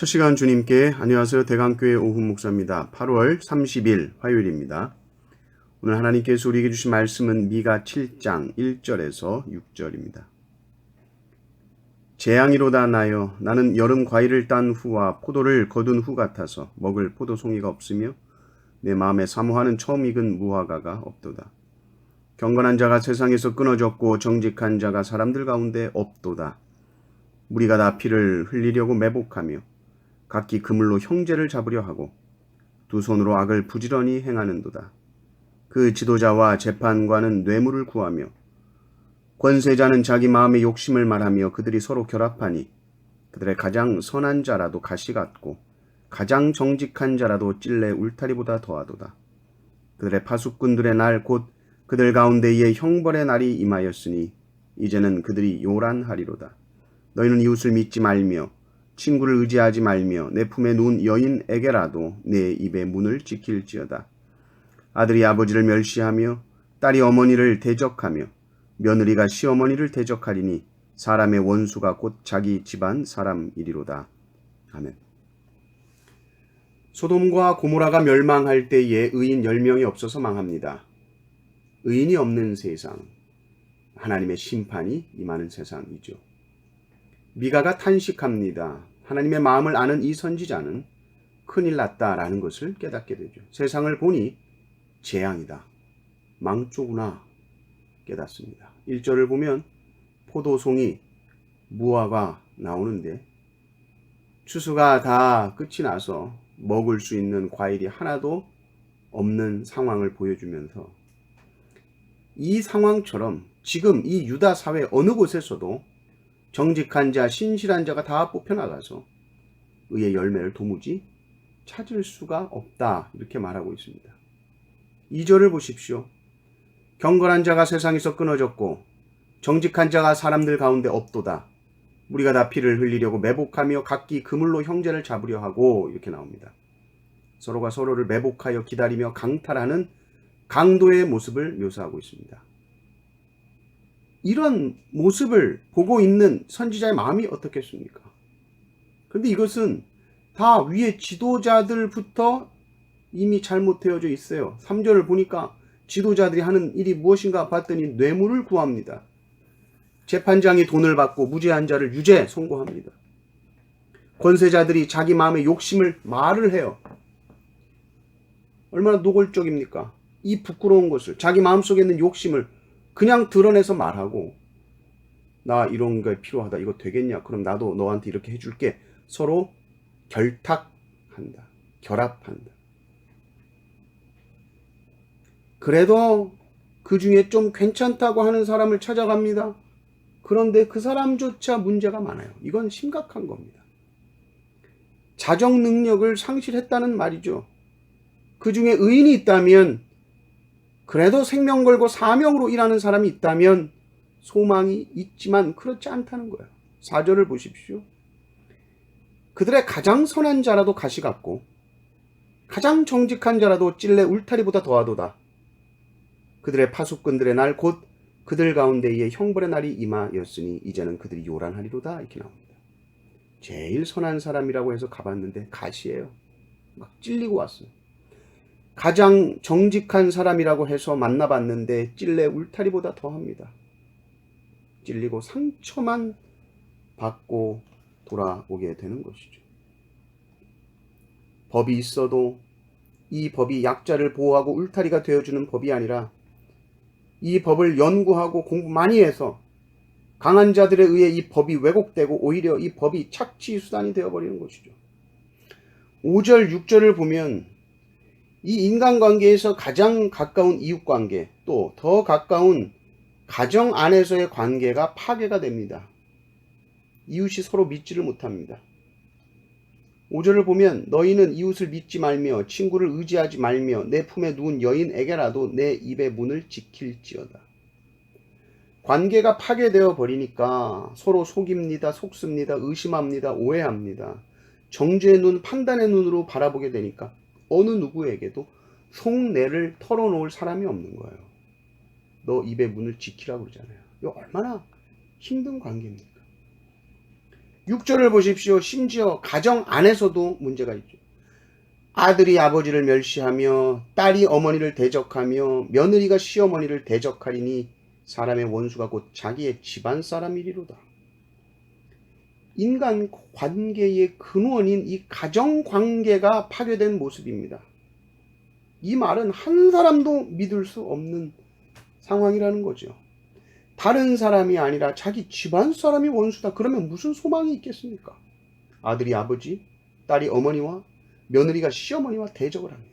첫 시간 주님께 안녕하세요. 대강교회 오후 목사입니다. 8월 30일 화요일입니다. 오늘 하나님께서 우리에게 주신 말씀은 미가 7장 1절에서 6절입니다. 재앙이로다 나여 나는 여름 과일을 딴 후와 포도를 거둔 후 같아서 먹을 포도송이가 없으며 내 마음에 사모하는 처음 익은 무화과가 없도다. 경건한 자가 세상에서 끊어졌고 정직한 자가 사람들 가운데 없도다. 무리가 다 피를 흘리려고 매복하며 각기 그물로 형제를 잡으려 하고 두 손으로 악을 부지런히 행하는도다. 그 지도자와 재판관은 뇌물을 구하며 권세자는 자기 마음의 욕심을 말하며 그들이 서로 결합하니 그들의 가장 선한 자라도 가시 같고 가장 정직한 자라도 찔레 울타리보다 더하도다. 그들의 파수꾼들의 날 곧 그들 가운데에 형벌의 날이 임하였으니 이제는 그들이 요란하리로다. 너희는 이웃을 믿지 말며 친구를 의지하지 말며 내 품에 누운 여인에게라도 내 입의 문을 지킬지어다. 아들이 아버지를 멸시하며 딸이 어머니를 대적하며 며느리가 시어머니를 대적하리니 사람의 원수가 곧 자기 집안 사람이리로다. 아멘. 소돔과 고모라가 멸망할 때에 의인 10명이 없어서 망합니다. 의인이 없는 세상, 하나님의 심판이 임하는 세상이죠. 미가가 탄식합니다. 하나님의 마음을 아는 이 선지자는 큰일 났다라는 것을 깨닫게 되죠. 세상을 보니 재앙이다, 망조구나 깨닫습니다. 1절을 보면 포도송이, 무화과 나오는데 추수가 다 끝이 나서 먹을 수 있는 과일이 하나도 없는 상황을 보여주면서 이 상황처럼 지금 이 유다 사회 어느 곳에서도 정직한 자, 신실한 자가 다 뽑혀나가서 의의 열매를 도무지 찾을 수가 없다 이렇게 말하고 있습니다. 2절을 보십시오. 경건한 자가 세상에서 끊어졌고 정직한 자가 사람들 가운데 없도다. 우리가 다 피를 흘리려고 매복하며 각기 그물로 형제를 잡으려 하고 이렇게 나옵니다. 서로가 서로를 매복하여 기다리며 강탈하는 강도의 모습을 묘사하고 있습니다. 이런 모습을 보고 있는 선지자의 마음이 어떻겠습니까? 그런데 이것은 다 위에 지도자들부터 이미 잘못되어져 있어요. 3절을 보니까 지도자들이 하는 일이 무엇인가 봤더니 뇌물을 구합니다. 재판장이 돈을 받고 무죄한 자를 유죄 선고합니다. 권세자들이 자기 마음의 욕심을 말을 해요. 얼마나 노골적입니까? 이 부끄러운 것을, 자기 마음속에 있는 욕심을 그냥 드러내서 말하고 나 이런 게 필요하다. 이거 되겠냐? 그럼 나도 너한테 이렇게 해줄게. 서로 결탁한다. 결합한다. 그래도 그 중에 좀 괜찮다고 하는 사람을 찾아갑니다. 그런데 그 사람조차 문제가 많아요. 이건 심각한 겁니다. 자정 능력을 상실했다는 말이죠. 그 중에 의인이 있다면, 그래도 생명 걸고 사명으로 일하는 사람이 있다면 소망이 있지만 그렇지 않다는 거예요. 4절을 보십시오. 그들의 가장 선한 자라도 가시 같고 가장 정직한 자라도 찔레 울타리보다 더하도다. 그들의 파수꾼들의 날 곧 그들 가운데에 형벌의 날이 임하였으니 이제는 그들이 요란하리로다 이렇게 나옵니다. 제일 선한 사람이라고 해서 가봤는데 가시예요. 막 찔리고 왔어요. 가장 정직한 사람이라고 해서 만나봤는데 찔레 울타리보다 더합니다. 찔리고 상처만 받고 돌아오게 되는 것이죠. 법이 있어도 이 법이 약자를 보호하고 울타리가 되어주는 법이 아니라 이 법을 연구하고 공부 많이 해서 강한 자들에 의해 이 법이 왜곡되고 오히려 이 법이 착취 수단이 되어버리는 것이죠. 5절, 6절을 보면 이 인간관계에서 가장 가까운 이웃관계, 또 더 가까운 가정 안에서의 관계가 파괴가 됩니다. 이웃이 서로 믿지를 못합니다. 5절을 보면 너희는 이웃을 믿지 말며 친구를 의지하지 말며 내 품에 누운 여인에게라도 내 입의 문을 지킬지어다. 관계가 파괴되어 버리니까 서로 속입니다, 속습니다, 의심합니다, 오해합니다. 정죄의 눈, 판단의 눈으로 바라보게 되니까 어느 누구에게도 속내를 털어놓을 사람이 없는 거예요. 너 입의 문을 지키라고 그러잖아요. 이거 얼마나 힘든 관계입니까? 6절을 보십시오. 심지어 가정 안에서도 문제가 있죠. 아들이 아버지를 멸시하며 딸이 어머니를 대적하며 며느리가 시어머니를 대적하리니 사람의 원수가 곧 자기의 집안 사람이리로다. 인간 관계의 근원인 이 가정 관계가 파괴된 모습입니다. 이 말은 한 사람도 믿을 수 없는 상황이라는 거죠. 다른 사람이 아니라 자기 집안 사람이 원수다. 그러면 무슨 소망이 있겠습니까? 아들이 아버지, 딸이 어머니와 며느리가 시어머니와 대적을 합니다.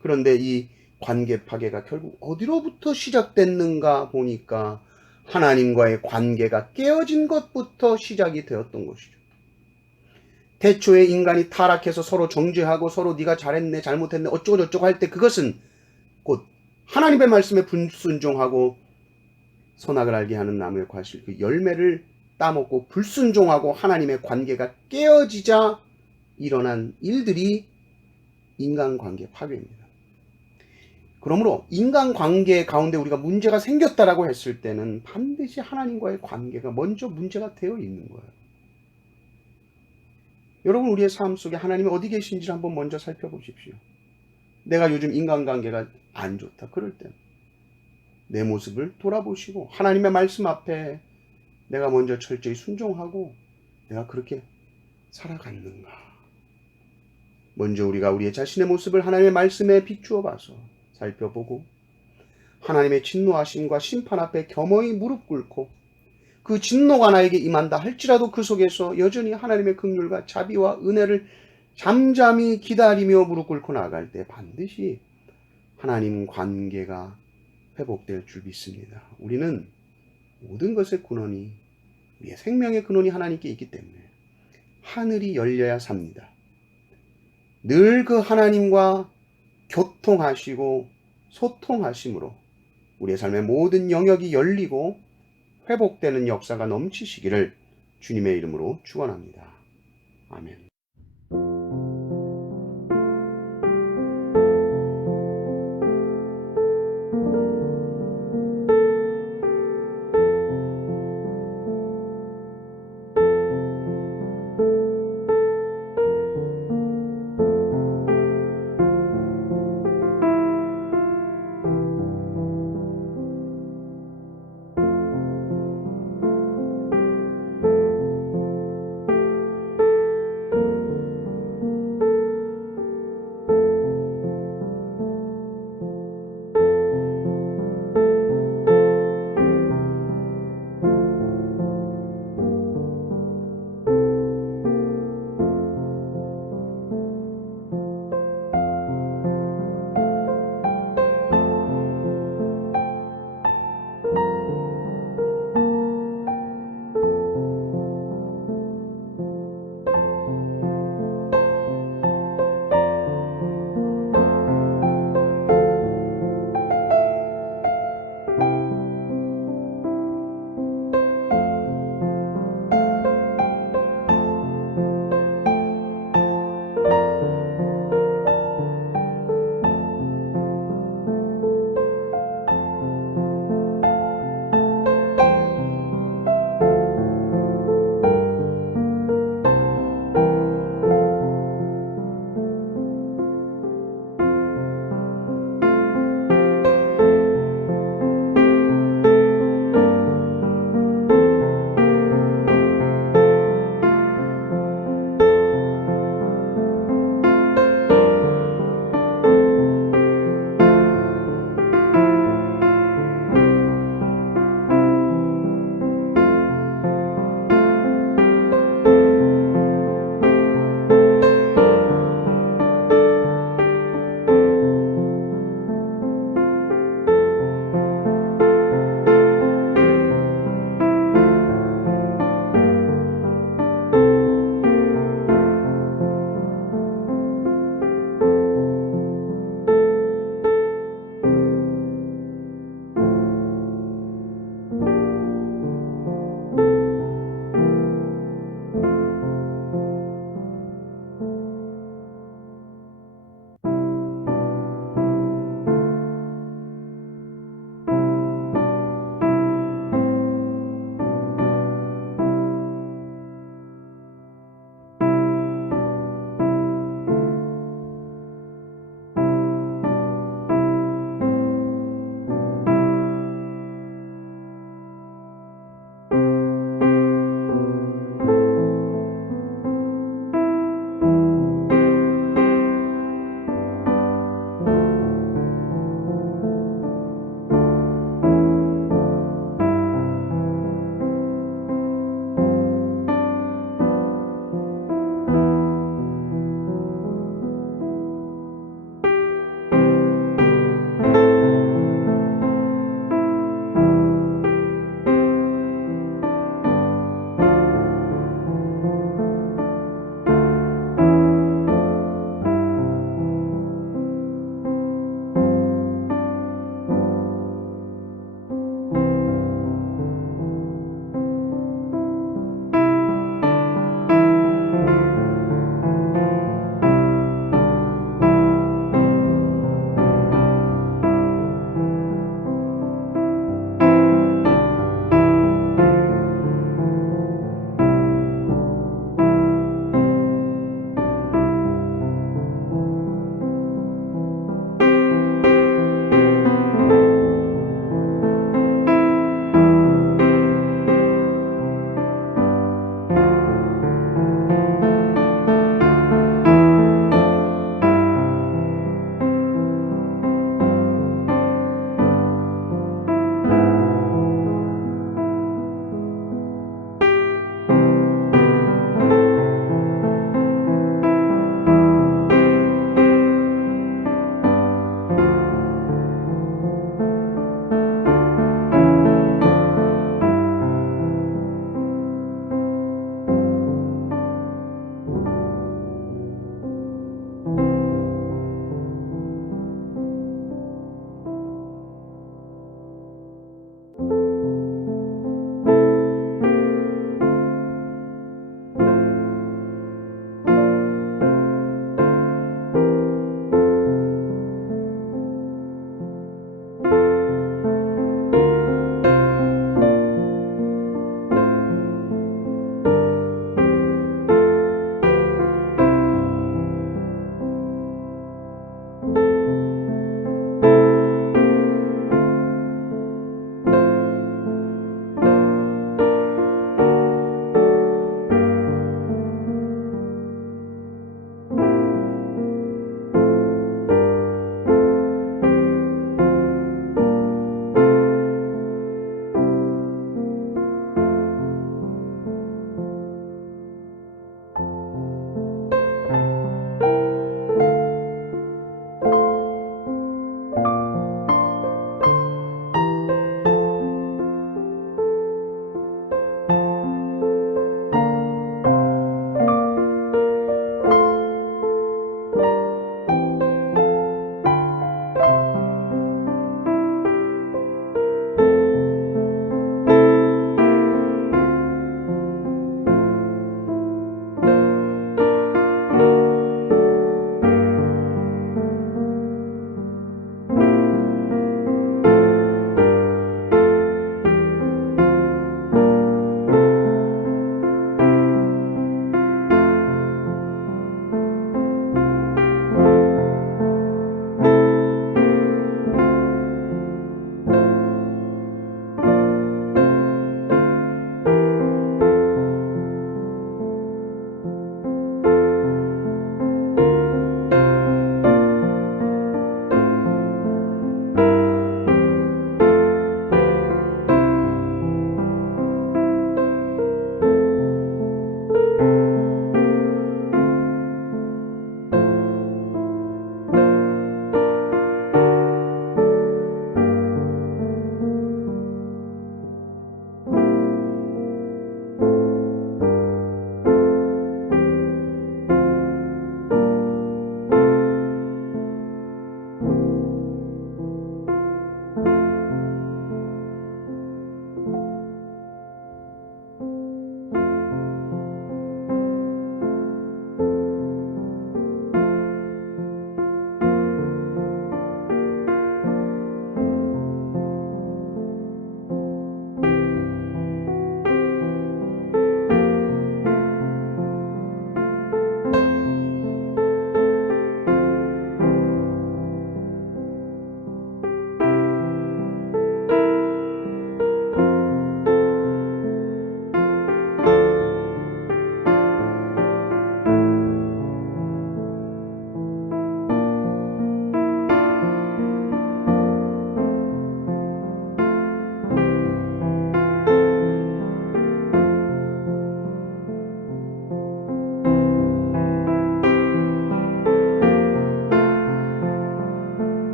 그런데 이 관계 파괴가 결국 어디로부터 시작됐는가 보니까 하나님과의 관계가 깨어진 것부터 시작이 되었던 것이죠. 태초에 인간이 타락해서 서로 정죄하고 서로 네가 잘했네 잘못했네 어쩌고 저쩌고 할 때 그것은 곧 하나님의 말씀에 불순종하고 선악을 알게 하는 나무의 과실 그 열매를 따먹고 불순종하고 하나님의 관계가 깨어지자 일어난 일들이 인간관계 파괴입니다. 그러므로 인간관계 가운데 우리가 문제가 생겼다라고 했을 때는 반드시 하나님과의 관계가 먼저 문제가 되어 있는 거예요. 여러분 우리의 삶 속에 하나님이 어디 계신지를 한번 먼저 살펴보십시오. 내가 요즘 인간관계가 안 좋다. 그럴 때 내 모습을 돌아보시고 하나님의 말씀 앞에 내가 먼저 철저히 순종하고 내가 그렇게 살아갔는가. 먼저 우리가 우리의 자신의 모습을 하나님의 말씀에 비추어 봐서 살펴보고 하나님의 진노하심과 심판 앞에 겸허히 무릎 꿇고 그 진노가 나에게 임한다 할지라도 그 속에서 여전히 하나님의 긍휼과 자비와 은혜를 잠잠히 기다리며 무릎 꿇고 나갈 때 반드시 하나님 관계가 회복될 줄 믿습니다. 우리는 모든 것의 근원이 우리의 생명의 근원이 하나님께 있기 때문에 하늘이 열려야 삽니다. 늘 그 하나님과 교통하시고 소통하심으로 우리의 삶의 모든 영역이 열리고 회복되는 역사가 넘치시기를 주님의 이름으로 축원합니다. 아멘.